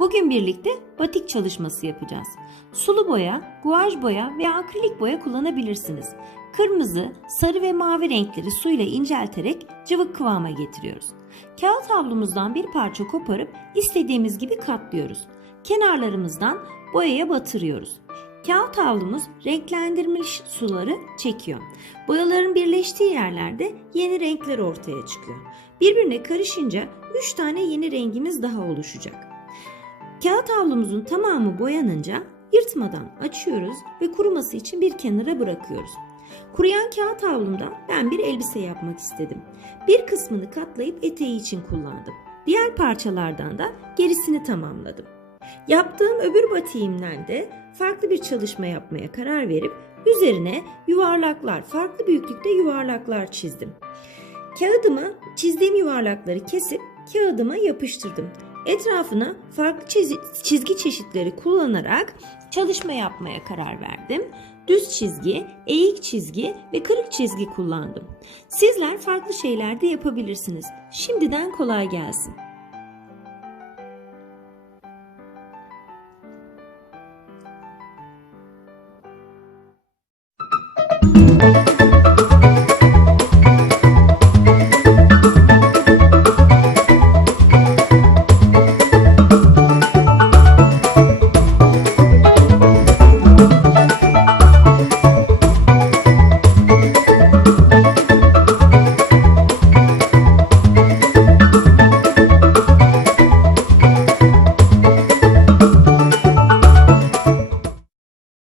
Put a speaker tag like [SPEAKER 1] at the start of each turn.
[SPEAKER 1] Bugün birlikte batik çalışması yapacağız. Sulu boya, guaj boya veya akrilik boya kullanabilirsiniz. Kırmızı, sarı ve mavi renkleri suyla incelterek cıvık kıvama getiriyoruz. Kağıt havlumuzdan bir parça koparıp istediğimiz gibi katlıyoruz. Kenarlarımızdan boyaya batırıyoruz. Kağıt havlumuz renklendirmiş suları çekiyor. Boyaların birleştiği yerlerde yeni renkler ortaya çıkıyor. Birbirine karışınca 3 tane yeni rengimiz daha oluşacak. Kağıt havlumuzun tamamı boyanınca yırtmadan açıyoruz ve kuruması için bir kenara bırakıyoruz. Kuruyan kağıt havlumdan ben bir elbise yapmak istedim. Bir kısmını katlayıp eteği için kullandım. Diğer parçalardan da gerisini tamamladım. Yaptığım öbür batiğimden de farklı bir çalışma yapmaya karar verip üzerine yuvarlaklar, farklı büyüklükte yuvarlaklar çizdim. Kağıdımı çizdiğim yuvarlakları kesip kağıdıma yapıştırdım. Etrafına farklı çizgi çeşitleri kullanarak çalışma yapmaya karar verdim. Düz çizgi, eğik çizgi ve kırık çizgi kullandım. Sizler farklı şeyler de yapabilirsiniz. Şimdiden kolay gelsin. Müzik